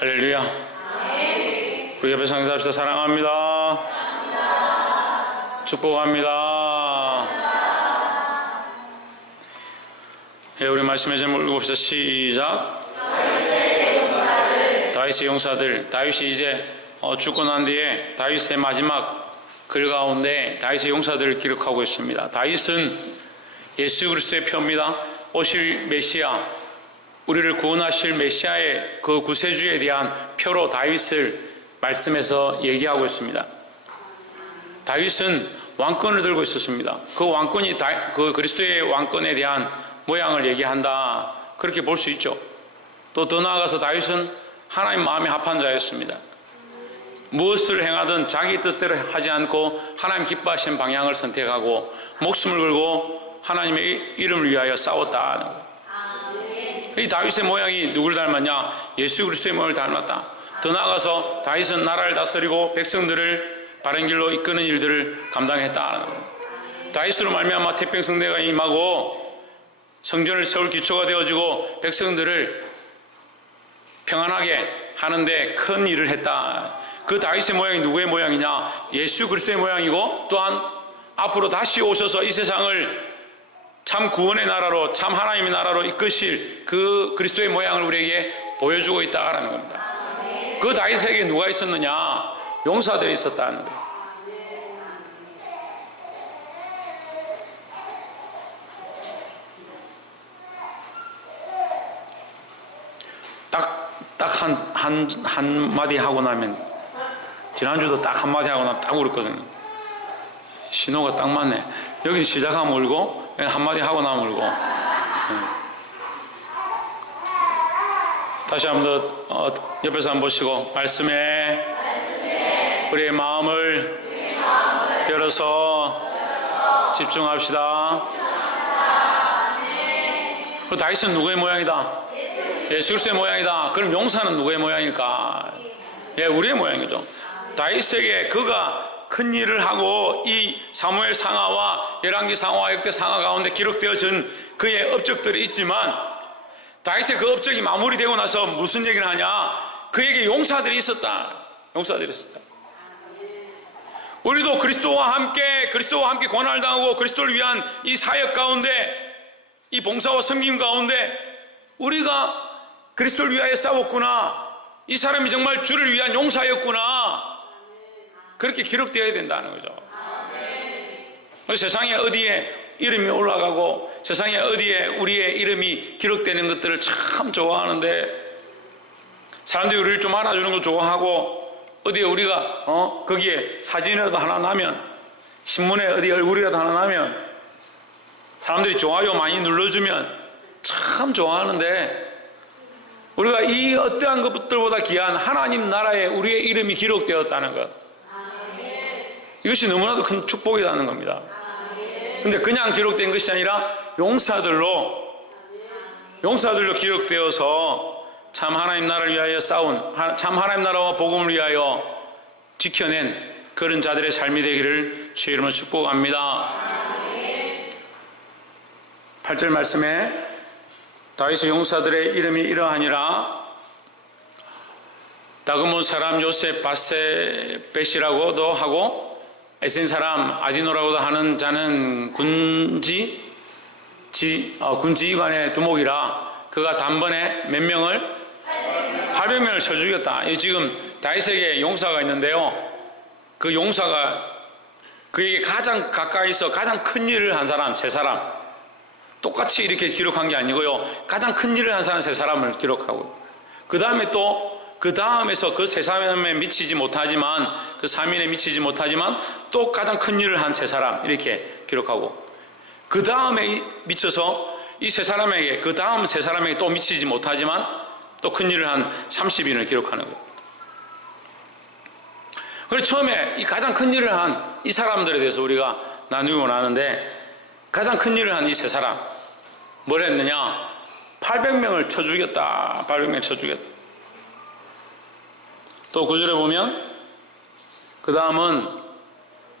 할렐루야. 우리 옆에 상사합시다. 사랑합니다. 축복합니다. 예, 우리 말씀의 제목을 읽읍시다. 시작. 다윗의 용사들. 다윗이 이제 죽고 난 뒤에 다윗의 마지막 글 가운데 다윗의 용사들을 기록하고 있습니다. 다윗은 예수 그리스도의 표입니다. 오실 메시아, 우리를 구원하실 메시아의 그 구세주에 대한 표로 다윗을 말씀에서 얘기하고 있습니다. 다윗은 왕권을 들고 있었습니다. 그 왕권이 그 그리스도의 왕권에 대한 모양을 얘기한다, 그렇게 볼 수 있죠. 또 더 나아가서 다윗은 하나님 마음에 합한 자였습니다. 무엇을 행하든 자기 뜻대로 하지 않고 하나님 기뻐하시는 방향을 선택하고 목숨을 걸고 하나님의 이름을 위하여 싸웠다는 거예요. 이 다윗의 모양이 누구를 닮았냐? 예수 그리스도의 모양을 닮았다. 더 나아가서 다윗은 나라를 다스리고 백성들을 바른 길로 이끄는 일들을 감당했다는 거예요. 다윗으로 말미암아 태평성대가 임하고 성전을 세울 기초가 되어지고 백성들을 평안하게 하는데 큰 일을 했다. 그 다윗의 모양이 누구의 모양이냐? 예수 그리스도의 모양이고, 또한 앞으로 다시 오셔서 이 세상을 참 구원의 나라로, 참 하나님의 나라로 이끄실 그 그리스도의 모양을 우리에게 보여주고 있다라는 겁니다. 그 다윗에게 누가 있었느냐? 용사들이 있었다는 거예요. 딱 한마디 하고 나면, 지난주도 딱 한마디 하고 나면 딱 울었거든요. 신호가 딱 맞네. 여기 시작하면 울고, 한마디 하고 나면 울고. 다시 한 번 더 옆에서 한번 보시고, 말씀에 우리의 마음을 열어서 집중합시다. 그 다윗은 누구의 모양이다? 예수 그리스도의 모양이다. 그럼 용사는 누구의 모양일까? 예, 우리의 모양이죠. 다윗에게 그가 큰 일을 하고 이 사무엘 상하와 열왕기 상하와 역대 상하 가운데 기록되어진 그의 업적들이 있지만, 다윗의 그 업적이 마무리되고 나서 무슨 얘기를 하냐? 그에게 용사들이 있었다. 용사들이 있었다. 우리도 그리스도와 함께 고난을 당하고 그리스도를 위한 이 사역 가운데, 이 봉사와 섬김 가운데 우리가 그리스도를 위하여 싸웠구나, 이 사람이 정말 주를 위한 용사였구나, 그렇게 기록되어야 된다는 거죠. 세상에 어디에 이름이 올라가고 세상에 어디에 우리의 이름이 기록되는 것들을 참 좋아하는데, 사람들이 우리를 좀 알아주는 걸 좋아하고, 어디에 우리가 거기에 사진이라도 하나 나면, 신문에 어디 얼굴이라도 하나 나면 사람들이 좋아요 많이 눌러주면 참 좋아하는데, 우리가 이 어떠한 것들보다 귀한 하나님 나라에 우리의 이름이 기록되었다는 것, 이것이 너무나도 큰 축복이라는 겁니다. 근데 그냥 기록된 것이 아니라 용사들로 기록되어서 참 하나님 나라를 위하여 싸운, 참 하나님 나라와 복음을 위하여 지켜낸 그런 자들의 삶이 되기를 주의 이름으로 축복합니다. 8절 말씀에 다윗의 용사들의 이름이 이러하니라. 다그몬 사람 요셉 바세벳이라고도 하고, 에센 사람 아디노라고도 하는 자는 군지휘관의 두목이라. 그가 단번에 몇 명을? 800명을 쳐 죽였다. 지금 다윗에게 용사가 있는데요, 그 용사가 그에게 가장 가까이서 가장 큰 일을 한 사람 세 사람, 똑같이 이렇게 기록한 게 아니고요, 가장 큰 일을 한 사람 세 사람을 기록하고, 그 다음에 또 그 다음에서 그 세 사람에 미치지 못하지만, 그 3인에 미치지 못하지만 또 가장 큰 일을 한 세 사람, 이렇게 기록하고, 그 다음에 미쳐서 이 세 사람에게, 그 다음 세 사람에게 또 미치지 못하지만 또 큰 일을 한 30인을 기록하는 거예요. 그래서 처음에 이 가장 큰 일을 한 이 사람들에 대해서 우리가 나누고 나는데, 가장 큰 일을 한 이 세 사람 뭘 했느냐? 800명을 쳐 죽였다. 800명을 쳐 죽였다. 또 9절에 보면, 그 다음은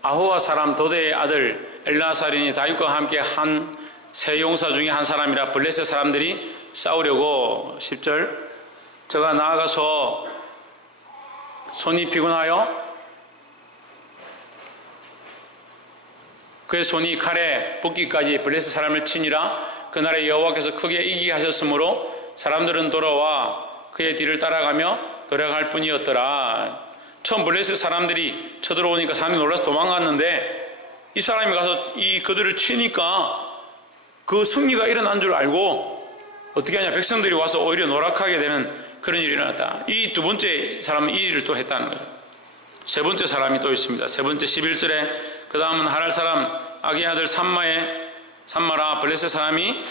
아호와 사람 도대의 아들 엘라사린이 다윗과 함께 한 세 용사 중에 한 사람이라 블레셋 사람들이 싸우려고, 10절 제가 나아가서 손이 피곤하여 그의 손이 칼에 붓기까지 블레셋 사람을 치니라. 그날에 여호와께서 크게 이기게 하셨으므로 사람들은 돌아와 그의 뒤를 따라가며 노력할 뿐이었더라. 처음 블레셋 사람들이 쳐들어오니까 사람이 놀라서 도망갔는데 이 사람이 가서 그들을 치니까 그 승리가 일어난 줄 알고 어떻게 하냐, 백성들이 와서 오히려 노력하게 되는 그런 일이 일어났다. 이 두 번째 사람은 이 일을 또 했다는 거예요. 세 번째 사람이 또 있습니다. 세 번째 11절에 그 다음은 하랄 사람 아기 아들 산마라 블레셋 사람이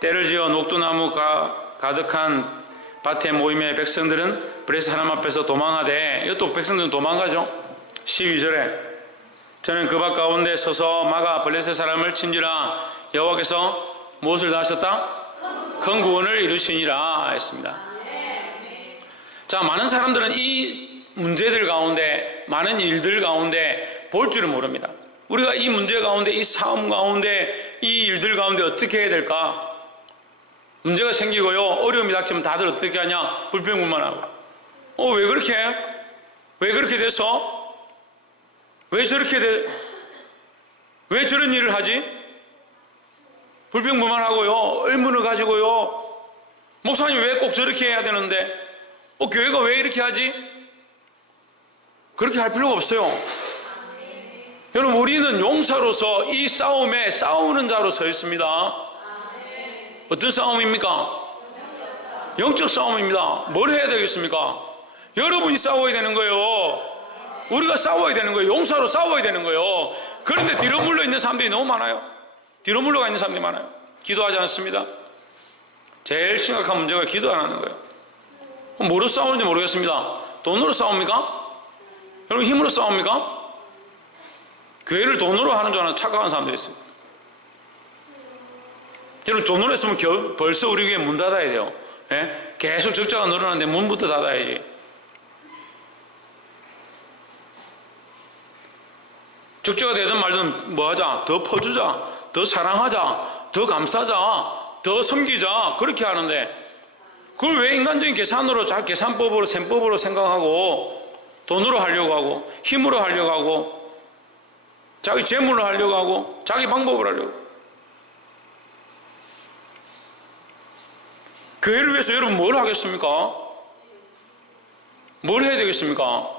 때를 지어 녹두나무가 가득한 밭에 모임의 백성들은 블레셋 사람 앞에서 도망하되, 이것도 백성들은 도망가죠. 12절에 저는 그 밭 가운데 서서 막아 블레셋 사람을 친지라 여호와께서 무엇을 다 하셨다? 큰 구원을 이루시니라 했습니다. 자, 많은 사람들은 이 문제들 가운데, 많은 일들 가운데 볼 줄을 모릅니다. 우리가 이 문제 가운데, 이 싸움 가운데, 이 일들 가운데 어떻게 해야 될까? 문제가 생기고요, 어려움이 닥치면 다들 어떻게 하냐? 불평불만하고, 왜 그렇게 해? 왜 그렇게 돼서? 왜 저런 일을 하지? 불평불만하고요, 의문을 가지고요, 목사님 왜 꼭 저렇게 해야 되는데, 교회가 왜 이렇게 하지? 그렇게 할 필요가 없어요. 여러분, 우리는 용사로서 이 싸움에 싸우는 자로 서 있습니다. 어떤 싸움입니까? 영적 싸움입니다. 뭘 해야 되겠습니까? 여러분이 싸워야 되는 거예요. 우리가 싸워야 되는 거예요. 용사로 싸워야 되는 거예요. 그런데 뒤로 물러 있는 사람들이 너무 많아요. 뒤로 물러가 있는 사람들이 많아요. 기도하지 않습니다. 제일 심각한 문제가 기도 안 하는 거예요. 뭐로 싸우는지 모르겠습니다. 돈으로 싸웁니까? 여러분, 힘으로 싸웁니까? 교회를 돈으로 하는 줄 아는 착각하는 사람들이 있어요. 여러분, 돈으로 했으면 벌써 우리 교회 문 닫아야 돼요. 예? 계속 적자가 늘어나는데 문부터 닫아야지. 적자가 되든 말든 뭐 하자? 더 퍼주자, 더 사랑하자, 더 감싸자, 더 섬기자, 그렇게 하는데 그걸 왜 인간적인 계산으로, 계산법으로, 셈법으로 생각하고 돈으로 하려고 하고 힘으로 하려고 하고 자기 재물로 하려고 하고 자기 방법으로 하려고. 교회를 위해서 여러분 뭘 하겠습니까? 뭘 해야 되겠습니까?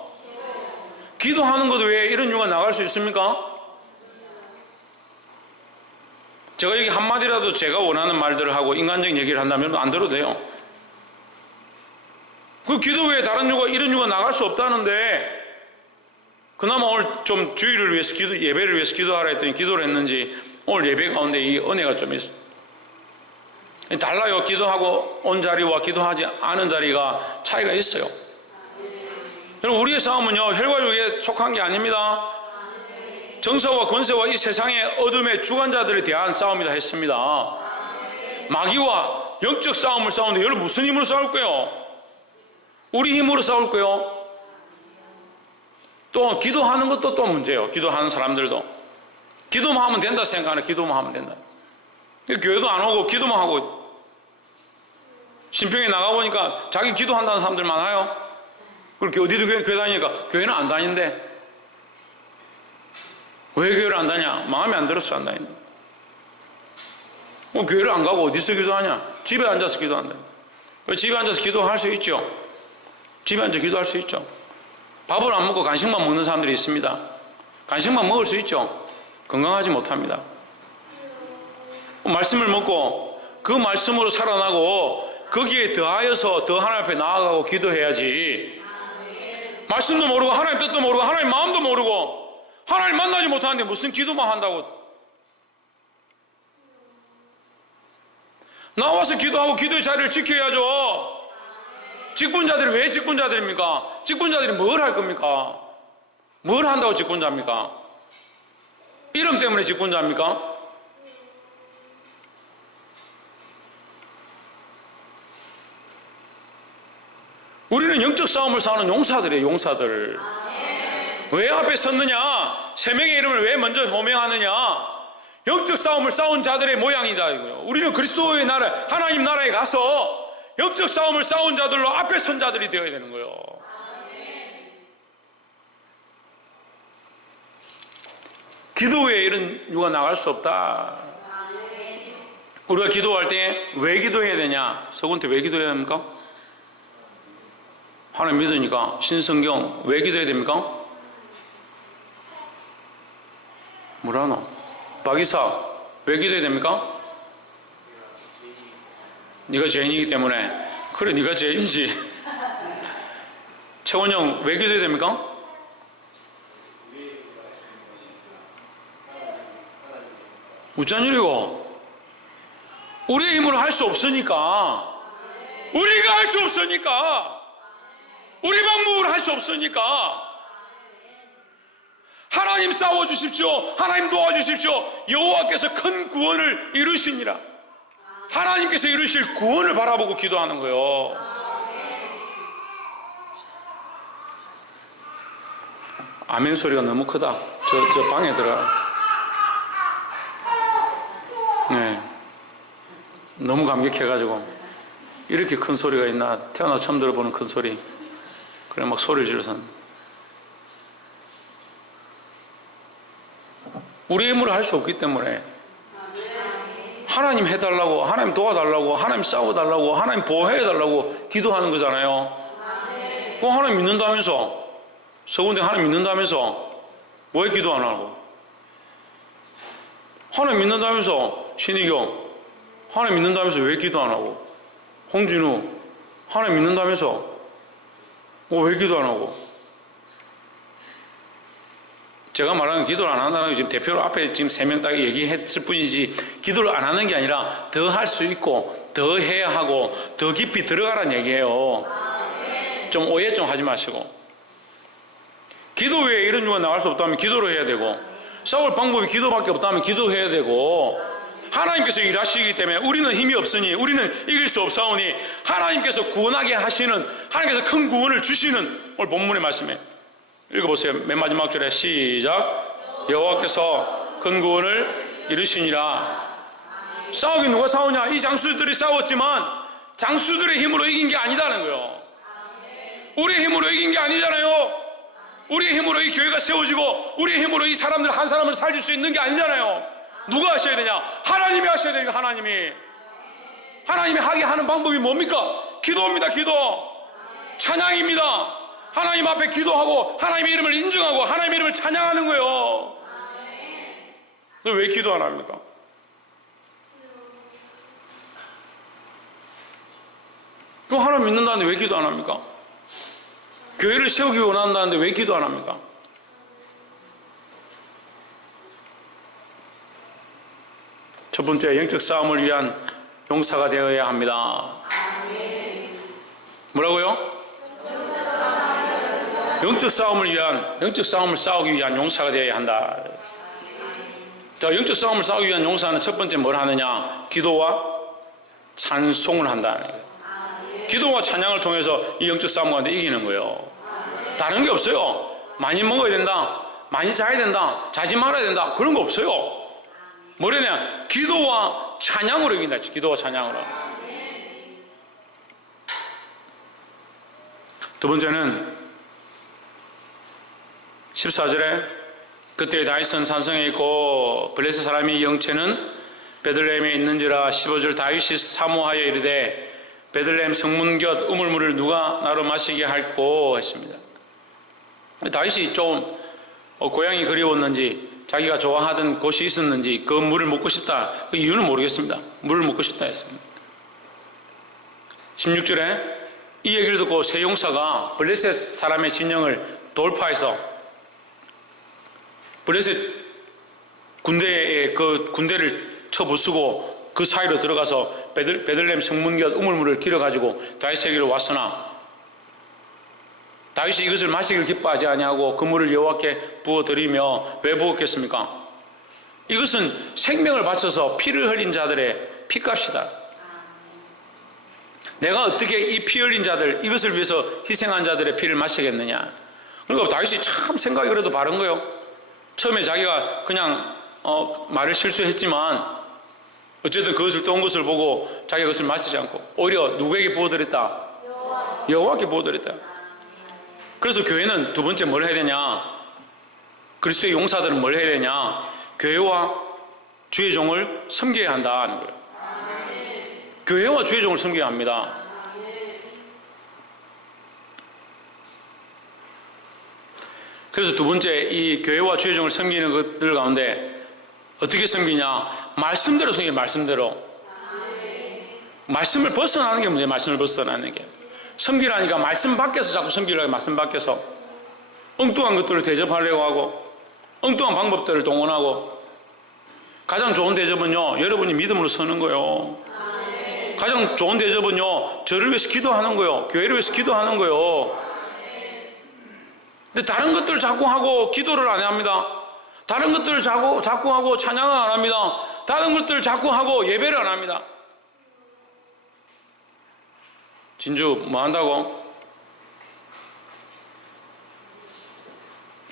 기도하는 것도 왜 이런 이유가 나갈 수 있습니까? 제가 여기 한마디라도 제가 원하는 말들을 하고 인간적인 얘기를 한다면 안 들어도 돼요. 그 기도 외에 다른 이유가, 이런 이유가 나갈 수 없다는데, 그나마 오늘 좀 주일을 위해서 예배를 위해서 기도하라 했더니 기도를 했는지 오늘 예배 가운데 이 은혜가 좀 있어요. 달라요. 기도하고 온 자리와 기도하지 않은 자리가 차이가 있어요. 여러분, 우리의 싸움은요, 혈과육에 속한 게 아닙니다. 정사와 권세와 이 세상의 어둠의 주관자들에 대한 싸움이다 했습니다. 마귀와 영적 싸움을 싸우는데 여러분 무슨 힘으로 싸울 거예요? 우리 힘으로 싸울 거예요? 또 기도하는 것도 또 문제예요. 기도하는 사람들도 기도만 하면 된다 생각하네. 기도만 하면 된다. 교회도 안 오고 기도만 하고, 신평에 나가보니까 자기 기도한다는 사람들 많아요. 그렇게 어디도 교회 다니니까 교회는 안 다닌대. 왜 교회를 안 다냐? 마음에 안 들어서 안 다닌다. 교회를 안 가고 어디서 기도하냐? 집에 앉아서 기도한다. 집에 앉아서 기도할 수 있죠. 집에 앉아 기도할 수 있죠. 밥을 안 먹고 간식만 먹는 사람들이 있습니다. 간식만 먹을 수 있죠. 건강하지 못합니다. 말씀을 먹고 그 말씀으로 살아나고 거기에 더하여서 더 하나님 앞에 나아가고 기도해야지. 말씀도 모르고 하나님 뜻도 모르고 하나님 마음도 모르고 하나님 만나지 못하는데 무슨 기도만 한다고. 나와서 기도하고 기도의 자리를 지켜야죠. 직분자들이 왜 직분자들입니까? 직분자들이 뭘 할 겁니까? 뭘 한다고 직분자입니까? 이름 때문에 직분자입니까? 우리는 영적 싸움을 싸우는 용사들이에요. 용사들. 왜 앞에 섰느냐? 세 명의 이름을 왜 먼저 호명하느냐? 영적 싸움을 싸운 자들의 모양이다 이거요. 우리는 그리스도의 나라, 하나님 나라에 가서 영적 싸움을 싸운 자들로 앞에 선 자들이 되어야 되는 거예요. 기도 외에 이런 이유가 나갈 수 없다. 우리가 기도할 때 왜 기도해야 되냐? 서군태 왜 기도해야 합니까? 하나님 믿으니까. 신성경 왜 기도해야 됩니까? 뭐라노? 박이사 왜 기도해야 됩니까? 네가 죄인이기 때문에. 그래, 네가 죄인이지. 최원영 왜 기도해야 됩니까? 무슨 일이고? 우리의 힘으로 할 수 없으니까. 우리가 할 수 없으니까. 우리 방법으로 할 수 없으니까. 하나님 싸워주십시오. 하나님 도와주십시오. 여호와께서 큰 구원을 이루시니라. 하나님께서 이루실 구원을 바라보고 기도하는 거예요. 아멘 소리가 너무 크다. 저 방에 들어가. 네. 너무 감격해가지고 이렇게 큰 소리가 있나, 태어나 처음 들어보는 큰 소리. 그래 막 소리를 질러서. 우리 힘으로 할 수 없기 때문에 하나님 해달라고, 하나님 도와달라고, 하나님 싸워달라고, 하나님 보호해달라고 기도하는 거잖아요. 그럼 하나님 믿는다면서, 서군대 하나님 믿는다면서 왜 기도 안 하고? 하나님 믿는다면서 신희경 하나님 믿는다면서 왜 기도 안 하고? 홍진우 하나님 믿는다면서 왜 기도 안 하고? 제가 말하는 기도를 안 한다는 게 지금 대표로 앞에 지금 3명 딱 얘기했을 뿐이지, 기도를 안 하는 게 아니라 더 할 수 있고 더 해야 하고 더 깊이 들어가라는 얘기예요. 좀 오해 좀 하지 마시고. 기도 외에 이런 이유가 나갈 수 없다면 기도를 해야 되고, 싸울 방법이 기도밖에 없다면 기도해야 되고, 하나님께서 일하시기 때문에 우리는 힘이 없으니, 우리는 이길 수 없사오니 하나님께서 구원하게 하시는, 하나님께서 큰 구원을 주시는, 오늘 본문의 말씀에 읽어보세요. 맨 마지막 줄에 시작. 여호와께서 큰 구원을 이루시니라. 싸우긴 누가 싸우냐? 이 장수들이 싸웠지만 장수들의 힘으로 이긴 게 아니다는 거예요. 우리의 힘으로 이긴 게 아니잖아요. 우리의 힘으로 이 교회가 세워지고 우리의 힘으로 이 사람들 한 사람을 살릴 수 있는 게 아니잖아요. 누가 하셔야 되냐? 하나님이 하셔야 되니까. 하나님이 하게 하는 방법이 뭡니까? 기도입니다. 기도. 찬양입니다. 하나님 앞에 기도하고 하나님의 이름을 인정하고 하나님의 이름을 찬양하는 거예요. 왜 기도 안 합니까? 그럼 하나님 믿는다는데 왜 기도 안 합니까? 교회를 세우기 원한다는데 왜 기도 안 합니까? 첫 번째, 영적 싸움을 위한 용사가 되어야 합니다. 뭐라고요? 영적 싸움을 싸우기 위한 용사가 되어야 한다. 자, 영적 싸움을 싸우기 위한 용사는 첫 번째 뭘 하느냐? 기도와 찬송을 한다는 거예요. 기도와 찬양을 통해서 이 영적 싸움 가운데 이기는 거예요. 다른 게 없어요. 많이 먹어야 된다, 많이 자야 된다, 자지 말아야 된다, 그런 거 없어요. 뭐래냐? 기도와 찬양으로 이긴다. 기도와 찬양으로. 두 번째는 14절에 그때 다윗은 산성에 있고 블레셋 사람이 영체는 베들레헴에 있는지라. 15절 다윗이 사모하여 이르되 베들레헴 성문 곁 우물물을 누가 나로 마시게 할꼬 했습니다. 다윗이 좀 고향이 그리웠는지, 자기가 좋아하던 곳이 있었는지 그 물을 먹고 싶다, 그 이유는 모르겠습니다. 물을 먹고 싶다 했습니다. 16절에 이 얘기를 듣고 세 용사가 블레셋 사람의 진영을 돌파해서 블레셋 군대의 그 군대를 쳐부수고 그 사이로 들어가서 베들레헴 성문 곁 우물물을 길어가지고 다윗에게로 왔으나 다윗이 이것을 마시기를 기뻐하지 아니하고 그 물을 여호와께 부어드리며, 왜 부었겠습니까? 이것은 생명을 바쳐서 피를 흘린 자들의 피값이다. 내가 어떻게 이 피 흘린 자들, 이것을 위해서 희생한 자들의 피를 마시겠느냐. 그러니까 다윗이 참 생각이 그래도 바른 거예요. 처음에 자기가 그냥 말을 실수했지만 어쨌든 그것을 떠온 것을 보고 자기가 그것을 마시지 않고 오히려 누구에게 보호드렸다? 여호와께 보호드렸다. 그래서 교회는 두 번째 뭘 해야 되냐? 그리스도의 용사들은 뭘 해야 되냐? 교회와 주의 종을 섬겨야 한다는 거예요. 교회와 주의 종을 섬겨야 합니다. 그래서 두 번째, 이 교회와 주의 종을 섬기는 것들 가운데 어떻게 섬기냐? 말씀대로 섬기는, 말씀대로. 말씀을 벗어나는 게 문제예요. 말씀을 벗어나는 게. 섬기라니까 말씀 밖에서 자꾸 섬기려고, 말씀 밖에서 엉뚱한 것들을 대접하려고 하고 엉뚱한 방법들을 동원하고. 가장 좋은 대접은요, 여러분이 믿음으로 서는 거예요. 가장 좋은 대접은요, 저를 위해서 기도하는 거예요. 교회를 위해서 기도하는 거예요. 근데 다른 것들을 자꾸 하고 기도를 안 합니다. 다른 것들을 자꾸 하고 찬양을 안 합니다. 다른 것들을 자꾸 하고 예배를 안 합니다. 진주 뭐 한다고?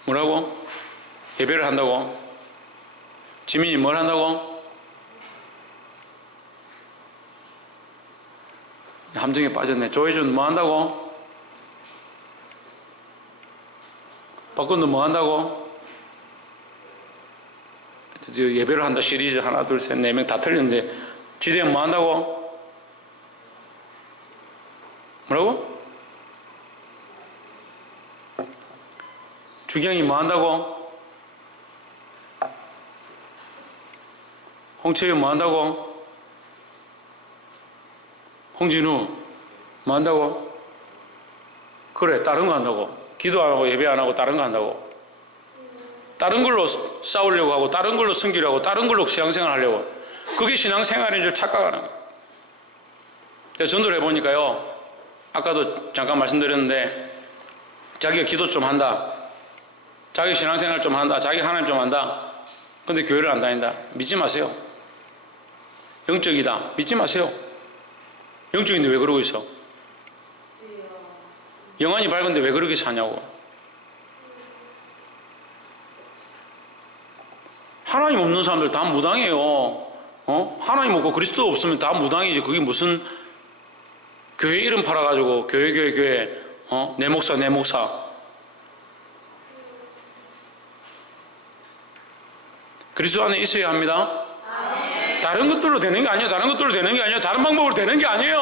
뭐라고? 예배를 한다고? 지민이 뭘 한다고? 함정에 빠졌네. 조혜준 뭐 한다고? 박건도 뭐 한다고? 예배를 한다 시리즈 하나 둘 셋 네 명 다 틀렸는데 지대는 뭐 한다고? 뭐라고? 주경이 뭐 한다고? 홍채윤 뭐 한다고? 홍진우 뭐 한다고? 그래, 다른 거 한다고. 기도 안 하고 예배 안 하고 다른 거 한다고. 다른 걸로 싸우려고 하고 다른 걸로 섬기려고 다른 걸로 신앙생활 하려고. 그게 신앙생활인 줄 착각하는 거예요. 제가 전도를 해보니까요, 아까도 잠깐 말씀드렸는데 자기가 기도 좀 한다, 자기 신앙생활 좀 한다, 자기 하나님 좀 한다. 근데 교회를 안 다닌다. 믿지 마세요. 영적이다. 믿지 마세요. 영적인데 왜 그러고 있어? 영안이 밝은데 왜 그렇게 사냐고. 하나님 없는 사람들 다 무당이에요. 하나님 없고 그리스도 없으면 다 무당이지. 그게 무슨 교회 이름 팔아가지고 교회 내 목사 내 목사. 그리스도 안에 있어야 합니다. 다른 것들로 되는 게 아니에요. 다른 것들로 되는 게 아니에요. 다른 방법으로 되는 게 아니에요.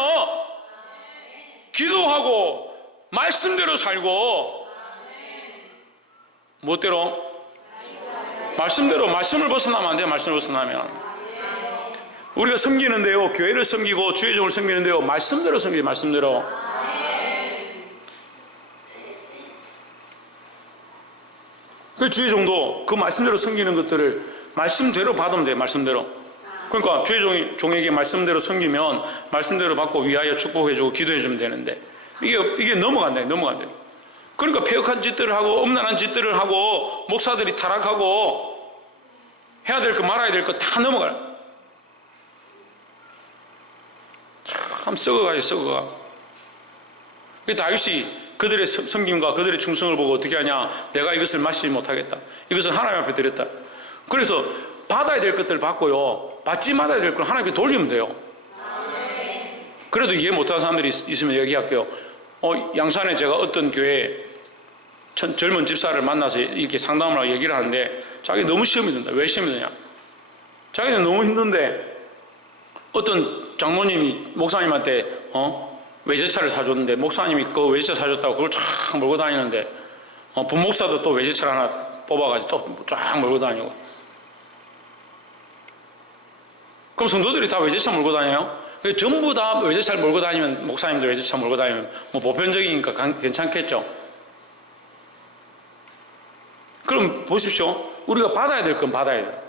기도하고 말씀대로 살고. 무엇대로? 말씀대로. 말씀을 벗어나면 안 돼요. 말씀을 벗어나면 우리가 섬기는데요, 교회를 섬기고 주의 종을 섬기는데요, 말씀대로 섬기죠. 말씀대로. 그 주의 종도 그 말씀대로 섬기는 것들을 말씀대로 받으면 돼요. 말씀대로. 그러니까 주의 종에게 말씀대로 섬기면 말씀대로 받고 위하여 축복해주고 기도해주면 되는데 이게 넘어간다. 그러니까 폐역한 짓들을 하고 엄란한 짓들을 하고 목사들이 타락하고 해야 될 거 말아야 될 거 다 넘어가요. 참 썩어가. 다윗이 그들의 섬김과 그들의 충성을 보고 어떻게 하냐? 내가 이것을 마시지 못하겠다. 이것을 하나님 앞에 드렸다. 그래서 받아야 될 것들을 받고요, 받지 말아야 될 걸 하나님께 돌리면 돼요. 그래도 이해 못하는 사람들이 있으면 얘기할게요. 양산에 제가 어떤 교회 젊은 집사를 만나서 이렇게 상담을 하고 얘기를 하는데 자기 너무 시험이 든다. 왜 시험이 드냐? 자기는 너무 힘든데 어떤 장모님이 목사님한테 외제차를 사줬는데 목사님이 그 외제차 사줬다고 그걸 쫙 몰고 다니는데 분목사도 또 외제차를 하나 뽑아가지고 또 쫙 몰고 다니고. 그럼 성도들이 다 외제차 몰고 다녀요? 전부 다 외제차를 몰고 다니면, 목사님도 외제차 몰고 다니면 뭐 보편적이니까 괜찮겠죠? 그럼 보십시오. 우리가 받아야 될 건 받아야 돼요.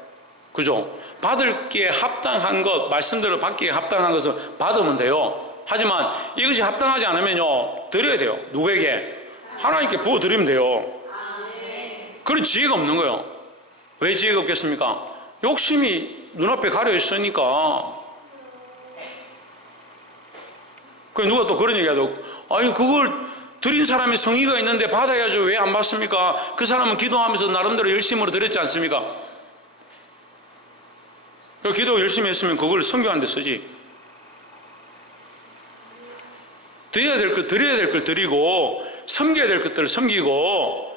그죠? 받을 게 합당한 것, 말씀대로 받기에 합당한 것을 받으면 돼요. 하지만 이것이 합당하지 않으면요, 드려야 돼요. 누구에게? 하나님께 부어드리면 돼요. 그런 지혜가 없는 거예요. 왜 지혜가 없겠습니까? 욕심이 눈앞에 가려 있으니까. 그 누가 또 그런 얘기하죠. 아니 그걸 드린 사람이 성의가 있는데 받아야죠. 왜 안 받습니까? 그 사람은 기도하면서 나름대로 열심으로 드렸지 않습니까? 기도 열심히 했으면 그걸 섬겨하는 데 쓰지. 드려야 될 것 드려야 될 걸 드리고 섬겨야 될 것들을 섬기고.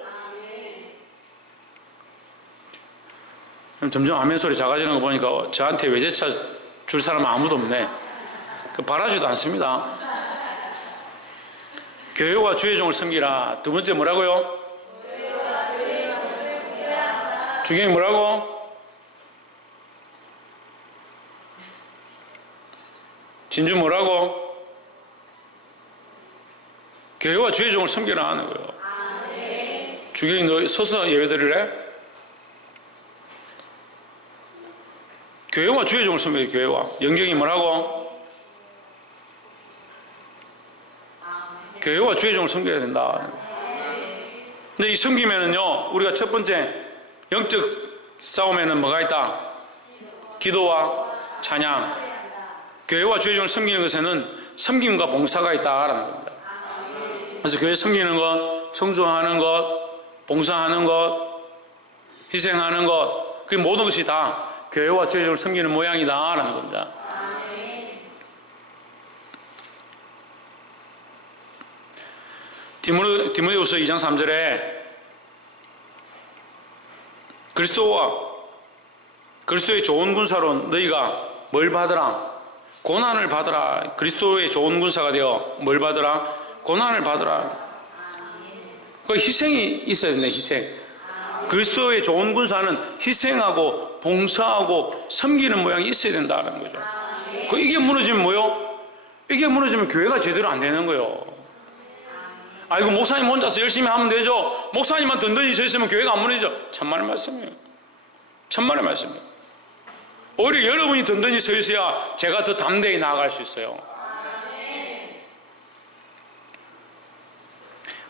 점점 아멘 소리 작아지는 거 보니까 저한테 외제차 줄 사람은 아무도 없네. 바라지도 않습니다. 교회와 주의 종을 섬기라. 두 번째 뭐라고요? 주경이 뭐라고? 진주 뭐라고? 교회와 주의 종을 섬기라 하는 거예요. 주경이 너 서서 예배 드릴래? 교회와 주의 종을 섬겨요. 교회와. 영경이 뭐라고? 교회와 주의 종을 섬겨야 된다. 근데 이 섬기면은요, 우리가 첫 번째 영적 싸움에는 뭐가 있다? 기도와 찬양. 교회와 주의 종을 섬기는 것에는 섬김과 봉사가 있다라는 겁니다. 그래서 교회 섬기는 것, 청소하는 것, 봉사하는 것, 희생하는 것, 그 모든 것이 다 교회와 주의 종을 섬기는 모양이다라는 겁니다. 디모데후서 2장 3절에 그리스도의 좋은 군사로 너희가 뭘 받으라? 고난을 받으라. 그리스도의 좋은 군사가 되어 뭘 받으라? 고난을 받으라. 그 희생이 있어야 된다. 희생. 그리스도의 좋은 군사는 희생하고 봉사하고 섬기는 모양이 있어야 된다는 거죠. 이게 무너지면 뭐요? 이게 무너지면 교회가 제대로 안 되는 거예요. 아이고 목사님 혼자서 열심히 하면 되죠. 목사님만 든든히 서 있으면 교회가 안 무너지죠. 천만의 말씀이에요. 천만의 말씀이에요. 오히려 여러분이 든든히 서 있어야 제가 더 담대히 나아갈 수 있어요.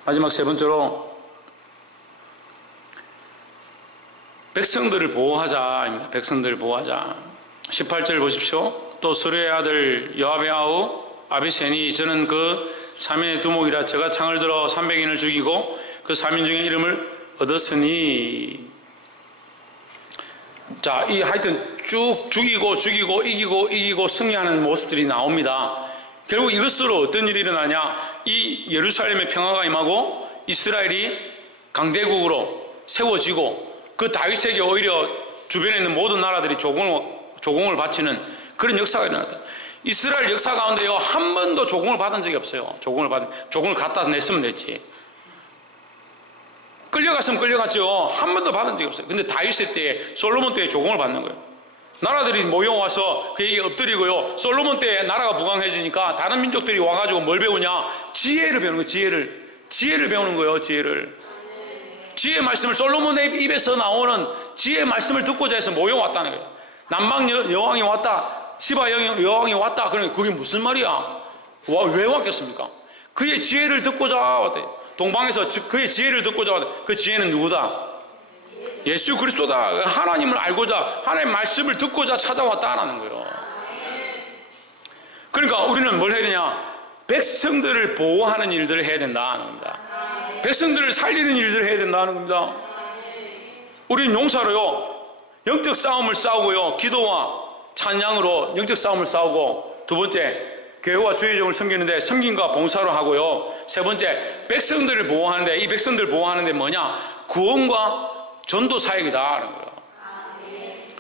마지막 세 번째로 백성들을 보호하자입니다. 백성들을 보호하자. 18절 보십시오. 또 스루의 아들 요압의 아우 아비센이 저는 그 3인의 두목이라 저가 창을 들어 300인을 죽이고 그 3인 중에 이름을 얻었으니. 자, 이 하여튼 쭉 죽이고 이기고 승리하는 모습들이 나옵니다. 결국 이것으로 어떤 일이 일어나냐? 이 예루살렘의 평화가 임하고 이스라엘이 강대국으로 세워지고 그 다윗에게 오히려 주변에 있는 모든 나라들이 조공을 바치는 그런 역사가 일어났다. 이스라엘 역사 가운데요, 한 번도 조공을 받은 적이 없어요. 조공을 갖다 냈으면 됐지. 끌려갔으면 끌려갔죠. 한 번도 받은 적이 없어요. 근데 다윗의 때에, 솔로몬 때에 조공을 받는 거예요. 나라들이 모여와서 그에게 엎드리고요, 솔로몬 때에 나라가 부강해지니까 다른 민족들이 와가지고 뭘 배우냐? 지혜를 배우는 거예요. 지혜를 배우는 거예요. 지혜의 말씀을, 솔로몬의 입에서 나오는 지혜의 말씀을 듣고자 해서 모여왔다는 거예요. 남방 여왕이 왔다, 시바 여왕이 왔다. 그러니까 그게 무슨 말이야? 왜 왔겠습니까? 그의 지혜를 듣고자 왔대. 동방에서 그의 지혜를 듣고자 왔대. 그 지혜는 누구다? 예수 그리스도다. 하나님을 알고자, 하나님의 말씀을 듣고자 찾아왔다라는 거예요. 그러니까 우리는 뭘 해야 되냐? 백성들을 보호하는 일들을 해야 된다는 겁니다. 백성들을 살리는 일들을 해야 된다는 겁니다. 우리는 용사로요, 영적 싸움을 싸우고요, 기도와 찬양으로 영적 싸움을 싸우고, 두 번째 교회와 주의 종을 섬기는데 섬김과 봉사로 하고요, 세 번째 백성들을 보호하는데, 이 백성들을 보호하는데 뭐냐? 구원과 전도 사역이다 하는 거예요.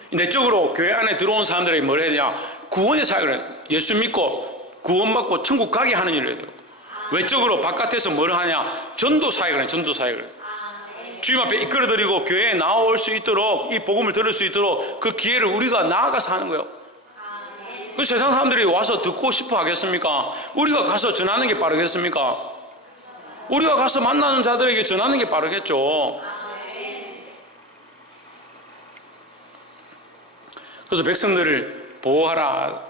내적으로 교회 안에 들어온 사람들에게 뭘 해야 되냐? 구원의 사역을 해야 돼요. 예수 믿고 구원받고 천국 가게 하는 일을 해야 돼요. 외적으로 바깥에서 뭘 하냐? 전도 사역을 해요. 전도 사역을. 주님 앞에 이끌어드리고 교회에 나올 수 있도록, 이 복음을 들을 수 있도록 그 기회를 우리가 나아가서 하는 거예요. 그 세상 사람들이 와서 듣고 싶어 하겠습니까? 우리가 가서 전하는 게 빠르겠습니까? 우리가 가서 만나는 자들에게 전하는 게 빠르겠죠. 그래서 백성들을 보호하라.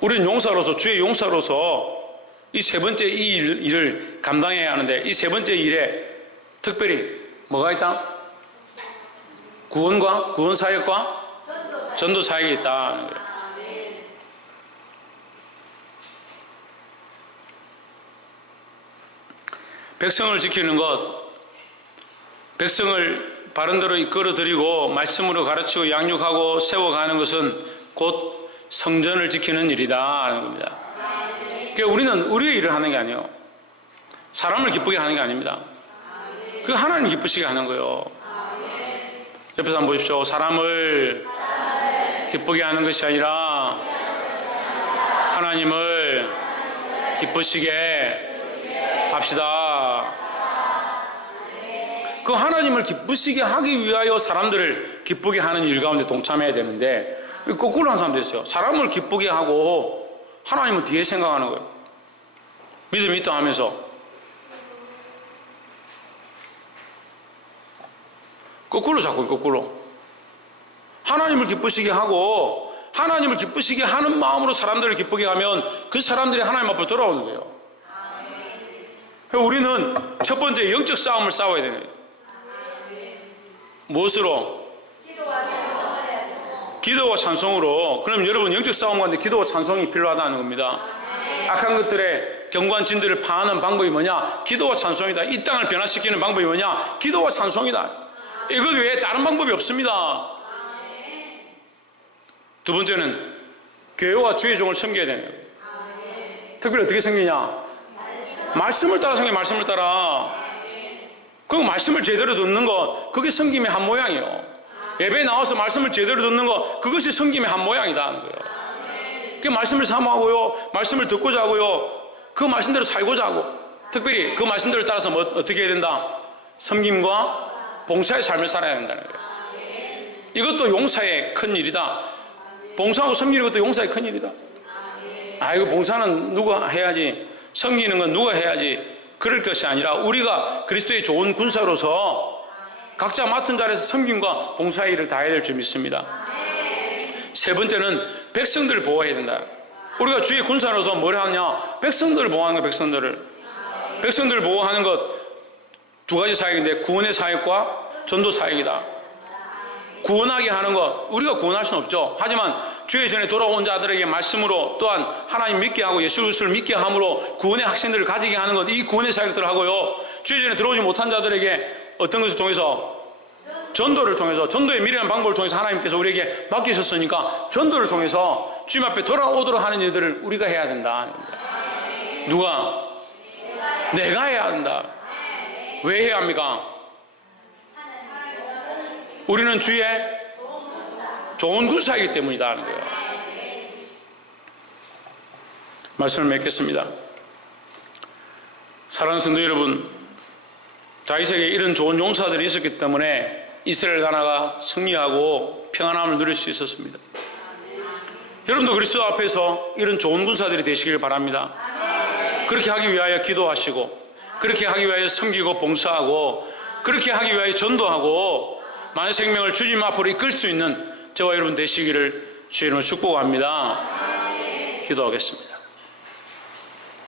우리는 용사로서, 주의 용사로서 이 세 번째 이 일을 감당해야 하는데, 이 세 번째 일에 특별히 뭐가 있다? 구원과 구원 사역과 전도 사역이 있다는 거예요. 백성을 지키는 것, 백성을 바른대로 이끌어드리고 말씀으로 가르치고 양육하고 세워가는 것은 곧 성전을 지키는 일이다 하는 겁니다. 그러니까 우리는 우리의 일을 하는 게 아니에요. 사람을 기쁘게 하는 게 아닙니다. 그 하나님 기쁘시게 하는 거예요. 옆에서 한번 보십시오. 사람을 기쁘게 하는 것이 아니라 하나님을 기쁘시게 합시다. 그 하나님을 기쁘시게 하기 위하여 사람들을 기쁘게 하는 일 가운데 동참해야 되는데 거꾸로 하는 사람도 있어요. 사람을 기쁘게 하고 하나님은 뒤에 생각하는 거예요. 믿음 있다 하면서 거꾸로 자꾸 거꾸로 하나님을 기쁘시게 하고 하나님을 기쁘시게 하는 마음으로 사람들을 기쁘게 하면 그 사람들이 하나님 앞으로 돌아오는 거예요. 우리는 첫 번째 영적 싸움을 싸워야 되는 거예요. 무엇으로? 기도와 찬송으로. 그럼 여러분 영적 싸움 가운데 기도와 찬송이 필요하다는 겁니다. 악한 것들의 견고한 진들을 파하는 방법이 뭐냐? 기도와 찬송이다. 이 땅을 변화시키는 방법이 뭐냐? 기도와 찬송이다. 이것 외에 다른 방법이 없습니다. 두 번째는 교회와 주의 종을 섬겨야 되는 거예요. 특별히 어떻게 섬기냐? 말씀을 따라 섬겨. 말씀을 따라. 그럼 말씀을 제대로 듣는 것, 그게 섬김의 한 모양이에요. 예배에 나와서 말씀을 제대로 듣는 것, 그것이 섬김의 한 모양이다 하는 거예요. 그 말씀을 사모하고요, 말씀을 듣고자 하고요, 그 말씀대로 살고자 하고, 특별히 그 말씀대로 따라서 어떻게 해야 된다? 섬김과 봉사의 삶을 살아야 된다는 거예요. 이것도 용사의 큰 일이다. 봉사하고 섬기는 것도 용사의 큰 일이다. 이거 봉사는 누가 해야지, 섬기는 건 누가 해야지, 그럴 것이 아니라 우리가 그리스도의 좋은 군사로서 각자 맡은 자리에서 섬김과 봉사의 일을 다해야 될 줄 믿습니다. 세 번째는 백성들을 보호해야 된다. 우리가 주의 군사로서 뭘 하느냐? 백성들을 보호하는 거예요. 백성들을 보호하는 것 두 가지 사역인데 구원의 사역과 전도 사역이다. 구원하게 하는 것, 우리가 구원할 수는 없죠. 하지만 주의 전에 돌아온 자들에게 말씀으로 또한 하나님 믿게 하고 예수 그리스도를 믿게 함으로 구원의 확신들을 가지게 하는 것, 이 구원의 사역들을 하고요, 주의 전에 들어오지 못한 자들에게 어떤 것을 통해서? 전도를 통해서, 전도의 미래한 방법을 통해서 하나님께서 우리에게 맡기셨으니까 전도를 통해서 주님 앞에 돌아오도록 하는 일들을 우리가 해야 된다. 누가? 내가 해야 한다. 왜 해야 합니까? 우리는 주의 좋은 군사이기 때문이다 하는 거예요. 말씀을 맺겠습니다. 사랑하는 성도 여러분, 다윗에게 이런 좋은 용사들이 있었기 때문에 이스라엘 나라가 승리하고 평안함을 누릴 수 있었습니다. 여러분도 그리스도 앞에서 이런 좋은 군사들이 되시길 바랍니다. 그렇게 하기 위하여 기도하시고, 그렇게 하기 위하여 섬기고 봉사하고, 그렇게 하기 위하여 전도하고 많은 생명을 주님 앞으로 이끌 수 있는 저와 여러분 되시기를 주의 이름으로 축복합니다. 기도하겠습니다.